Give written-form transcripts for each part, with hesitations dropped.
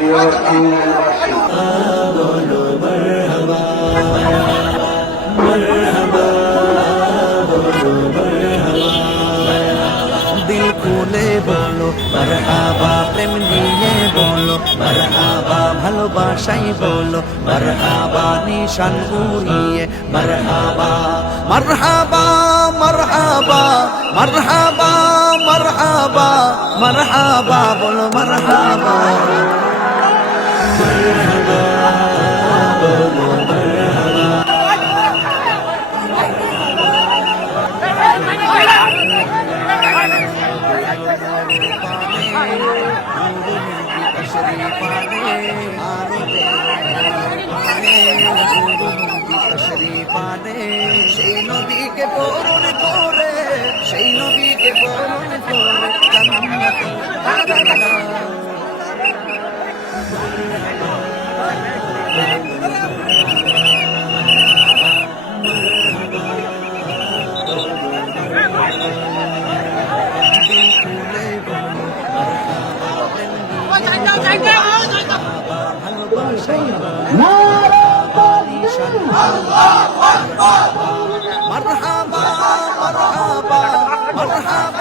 दिल खुले बोलो मरहाबा, प्रेम निये बोलो मरहाबा, ভালোবাসাই बोलो मरहाबा, निशान उड़िए मरहाबा मरहाबा मरहाबा मरहाबा मरहाबा मरहाबा बोलो मरहाबा मरहाबा बोलो সেই নবীকে বরণ করে, সেই নবীকে বরণ করে مرحبا مرحبا مرحبا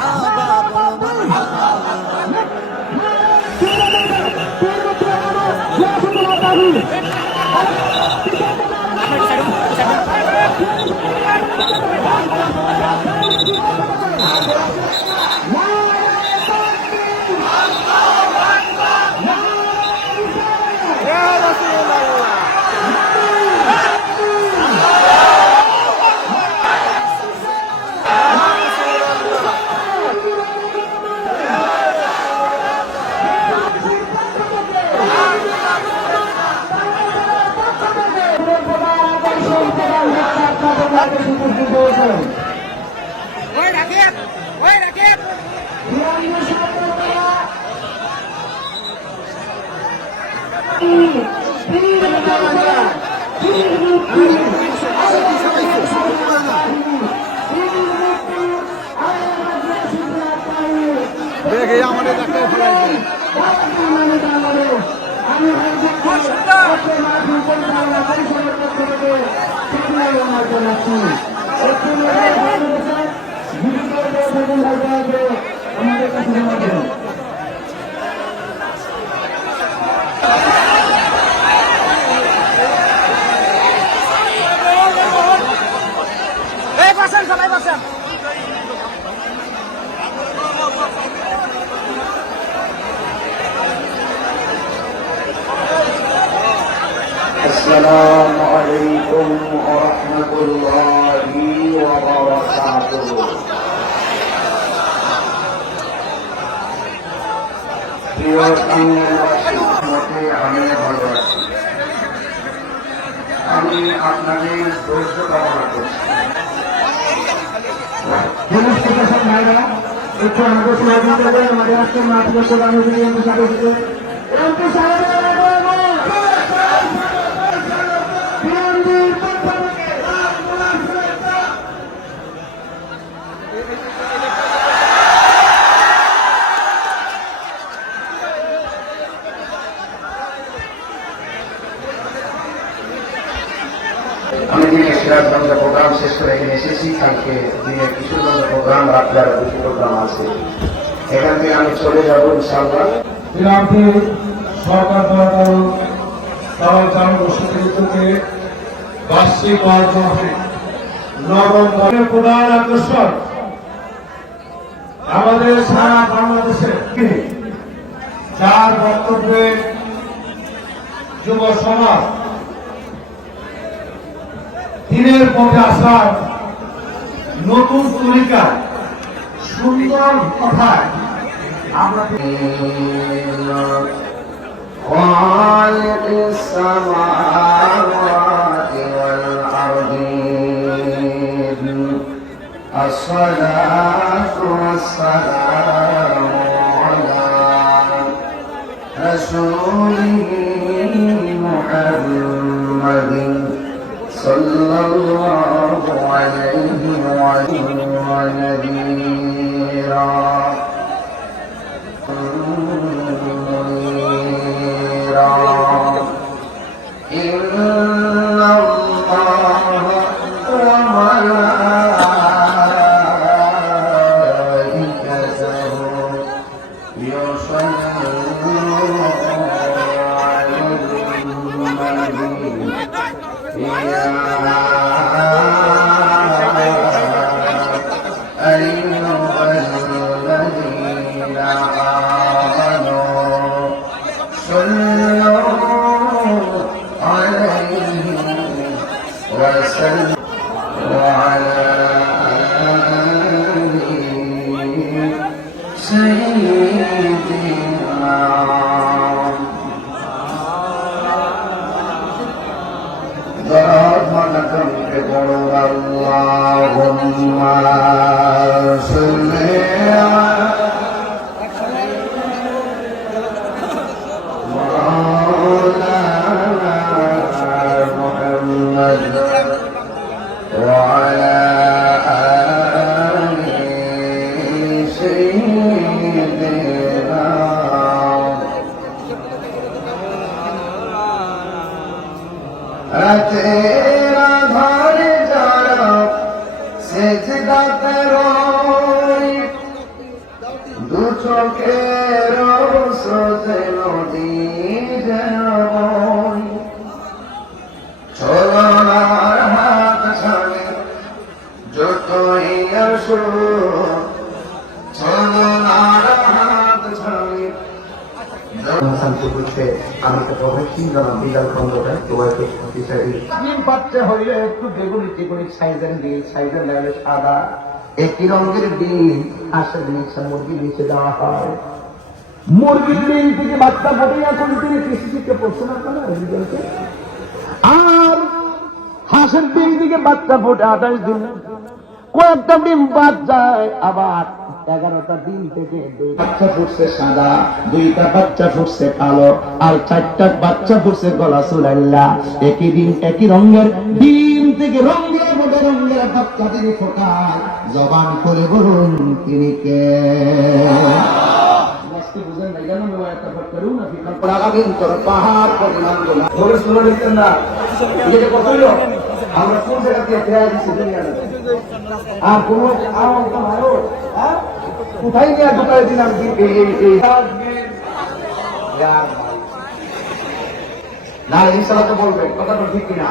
مرحبا مرحبا السلام عليكم ورحمة الله وبركاته আমি আপনাদের ধৈর্য কামনা করছি। একটু আমাদের আজকের মাতৃ আমি দিনে সিরাজগঞ্জ প্রোগ্রাম শেষ করে এখানে এসেছি। কালকে দিনে কিশোরগঞ্জ প্রোগ্রাম, রাতবেলা দুটি প্রোগ্রাম আছে। এখান থেকে আমি চলে যাবো ইনশাআল্লাহ। সরকার বার্ষিক নবম প্রধান আকর্ষণ আমাদের সারা বাংলাদেশে যার বক্তব্যে যুব সমাজ দিনের পথে আসার নতুন তরিকা সুন্দর কথায় আমরা الصلاة والسلام على رسوله محمد صلى الله عليه وسلم نذيرا রাতের আধারে যারা সেজদাতে রয়, দু চোখের স্রোতে নদী যেন বয়। ছলনার হাত ছাড়ে যতই আসো, ছলনার হাত ছাড়ে আমাকে প্রভেক্ষিন জানা বিড়াল খন্ডটা তোমাকে ডিম পাচ্ছে হইলে একটু বেগুনি টিগুনি সাইজের ডিম, সাইজের লেভেলে সাদা একই রঙের ডিম হাঁসের নিচে মুরগির নিচে দেওয়া হয়। মুরগির ডিম থেকে বাচ্চা ফুটে এখন তিনি কৃষিকে প্রশ্ন করে আর হাঁসের ডিম থেকে বাচ্চা ফুটে 28 দিন, কয়েকটা ডিম বাদ যায়, আবার 11টা ডিম থেকে বাচ্চা ফুটছে সাদা, 2টা বাচ্চা ফুটছে কালো, আর 4টা বাচ্চা ফুটছে গলা চুলাইলা। একই ডিম একই রঙের ডিম থেকে রঙের মধ্যে রঙের বাচ্চা তিনি ফোটায়। জবান করে বলুন তিনি কে? পাহাড় আমরা কোন জায়গা থেকে খেয়াল দিচ্ছি দুনিয়াতে, আর কোন কোথায় নিয়ে ঢুকাই দিলাম না? ইনশাল্লাহ তো বলবেন, কথাটা ঠিক কিনা?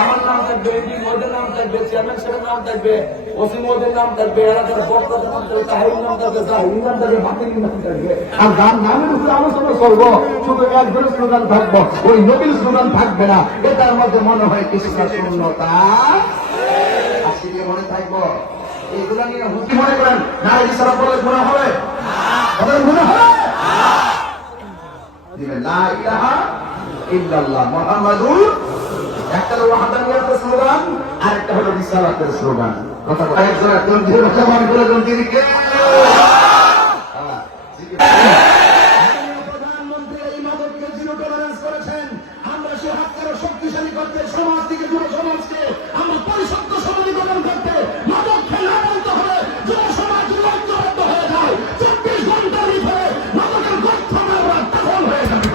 আমার নাম থাকবে, মোদের নাম থাকবে, চেয়ারম্যান সাহেবের নাম থাকবে, ওসি মোদের নাম থাকবে, এলাকার বক্তাদের নাম থাকবে, তাহির নাম থাকবে, জাহির নাম থাকবে, বাতিল নাম থাকবে। আর যার নামের উপরে আলোচনা করবো শুধু একজনের স্লোগান থাকবো, ওই নবীর স্লোগান থাকবে না। এটার মধ্যে মনে হয় কিছুটা শূন্যতা আসলে মনে থাকবো। এগুলা নিয়ে হুকি মনে করেন না ইসলাম বলে গুনাহ হবে? গুনাহ হবে? লা ইলাহা ইল্লাল্লাহ মুহাম্মাদুর, একটা হলো ওয়াহদানিয়াতের স্লোগান, আর একটা হলো রিসালাতের স্লোগান। কথা একজন একজন দিয়ে কথা মনে করে দেন তিনি কে? প্রধানমন্ত্রী এই মাদককে জিরো টলারেন্স করেছেন। আমরা সে হাতকে শক্তিশালী করতে, সমাজ থেকে যুব সমাজকে আমরা পরিশুদ্ধ সমাজীকরণ করতে মাদক খেলা বলতে হবে। যুব সমাজ ঐক্যবদ্ধ হয়ে যায়, 24 ঘন্টার ভিতরে মাদকের গর্থনে আমরা দখল হয়ে যাবে।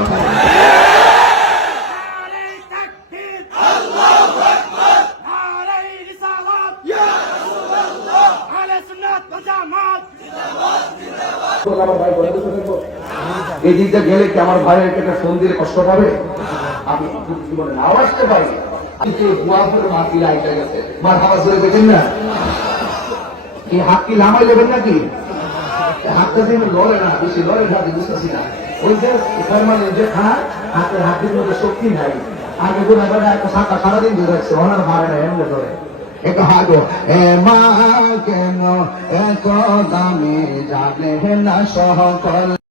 এই দিকটা গেলে কি আমার ভাইয়ের একটা ফোন দিয়ে কষ্ট পাবে? আমি জীবনে নাও আসতে পারি, কিন্তু বুয়াপুর মাটি লাইটা গেছে, মার হাওয়া ধরে দেখেন না, এই হাত কি নামাই দেবেন নাকি? হাতটা দিয়ে লড়ে না, বেশি লড়ে না, বুঝতেছি না। ওই যে মানে যে খায় হাতের হাতের মধ্যে শক্তি নাই। আগে গুণা করে একটা সাঁতা সারাদিন ধরে রাখছে, ওনার মারে না, এমনি ধরে एक हागो ए माँ के नो ए तो दामी जाने न सहकल।